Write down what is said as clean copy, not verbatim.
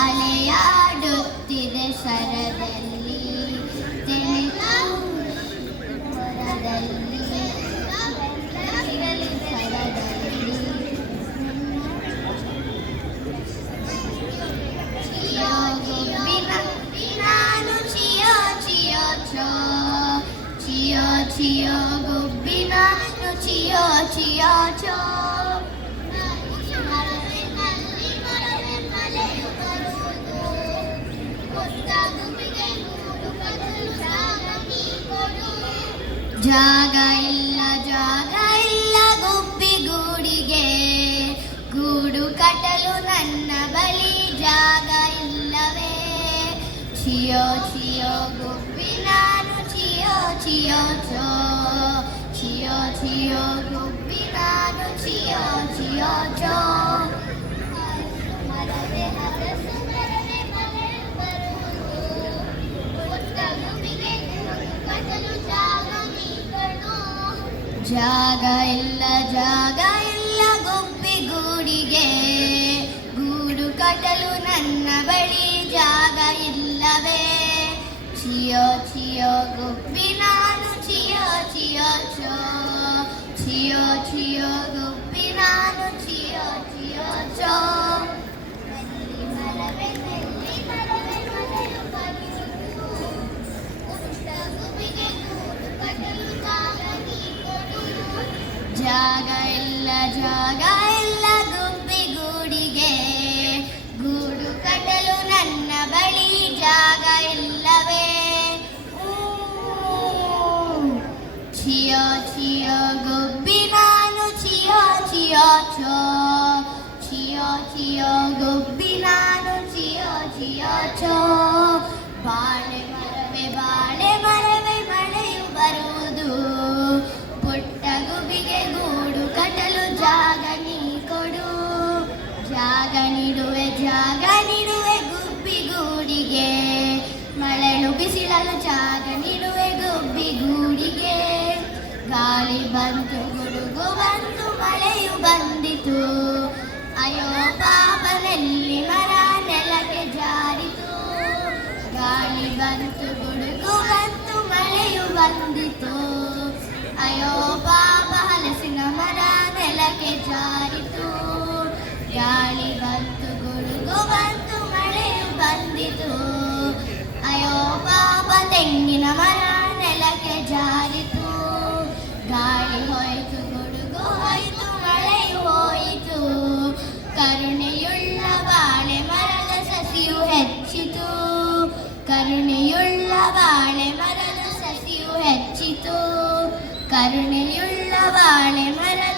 ಅಲೆಯಾಡುತ್ತಿದೆ ಸರದಲ್ಲಿ ಚಿಯೋ ಗುಬ್ಬಿನ ಚಿಯೋ ಚಿಯೋ ಚೋ ಜಾಗ ಇಲ್ಲ ಗುಬ್ಬಿಗೂಡಿಗೆ ಗೂಡು ಕಟ್ಟಲು ನನ್ನ ಬಳಿ ಜಾಗ ಇಲ್ಲವೇ ಚಿಯೋ ಚಿಯೋ ಗುಬ್ಬಿ ನಾನು ಚಿಯೋ ಚಿಯೋ ಚೋ ಚಿಯೋ ಚಿಯೋ ಗುಬ್ಬಿ ನಾನು ಚಿಯೋ ಚಿಯೋ ಚೋ ಜಾಗ ಇಲ್ಲ ಗುಬ್ಬಿಗೂಡಿಗೆ ಗೂಡು ಕಟ್ಟಲು ನನ್ನ ಬಳಿ ಜಾಗ ಇಲ್ಲವೇ ಚಿಯೋ ಚಿಯೋ ಗುಬ್ಬಿ ನಾನು ಚಿಯೋ ಚಿಯೋ ಚೋ ಚಿಯೋ ಚಿಯೋ ಗುಬ್ಬಿ ನಾನು ಚಿಯೋ ಚಿಯೋ ಚೋ ಜಾಗ ಇಲ್ಲ ಗುಬ್ಬಿಗೂಡಿಗೆ ಗೂಡು ಕಟ್ಟಲು ನನ್ನ ಬಳಿ ಜಾಗ ಇಲ್ಲವೇ ಚಿಯೋ ಚಿಯೋ ಗುಬ್ಬಿ ನಾನು ಚಿಯೋ ಚಿಯೋ ಚೋ ಚಿಯೋ ಚಿಯೋ ಗುಬ್ಬಿ ನಾನು ಚಿಯೋ ಚಿಯೋ ಚೋ ಬಾಳೆ ಮರವೇ ಮಳೆಯು ಬರುವುದು ಪುಟ್ಟ ಗುಬ್ಬಿಗೆ ಗೂಡು ಕಟ್ಟಲು ಜಾಗ ನೀ ಕೊಡು ಜಾಗ ನೀಡುವೆ ಗುಬ್ಬಿಗೂಡಿಗೆ ಮಳೆಳು ಬಿಸಿಲಲು ಜಾಗ ನೀಡುವೆ ಗುಬ್ಬಿಗೂಡಿಗೆ ಗಾಳಿ ಬಂತು ಗುಡುಗು ಬಂತು ಮಳೆಯು ಬಂದಿತು ಅಯ್ಯೋ ಪಾಪದಲ್ಲಿ ಮರ ನೆಲಕ್ಕೆ ಜಾರಿತು ಗಾಳಿ ಬಂತು ಗುಡುಗು ಬಂತು ಮಳೆಯು ಬಂದಿತು ಅಯ್ಯೋ ಪಾಪ ಹಲಸಿನ ಮರ ನೆಲಕ್ಕೆ ಜಾರಿತು ಗಾಳಿ ಬಂತು ಗುಡುಗು ಬಂತು ಮಳೆಯು ಬಂದಿತು ಅಯ್ಯೋ ಪಾಪ ತೆಂಗಿನ ಮರ ನೆಲಕ್ಕೆ ಜಾರಿತು ಗಾಳಿ ಹೋಯಿತು ಗುಡುಗು ಹೋಯಿತು ಮಳೆಯು ಹೋಯಿತು ಕರುಣೆಯುಳ್ಳ ಬಾಳೆ ಮರದ ಸಸಿಯು ಹೆಚ್ಚಿತು ಕರುಣೆಯುಳ್ಳ ಬಾಳೆ ಮರದ ಸಸಿಯು ಹೆಚ್ಚಿತು ಕರುಣೆಯುಳ್ಳ ಬಾಳೆ ಮರ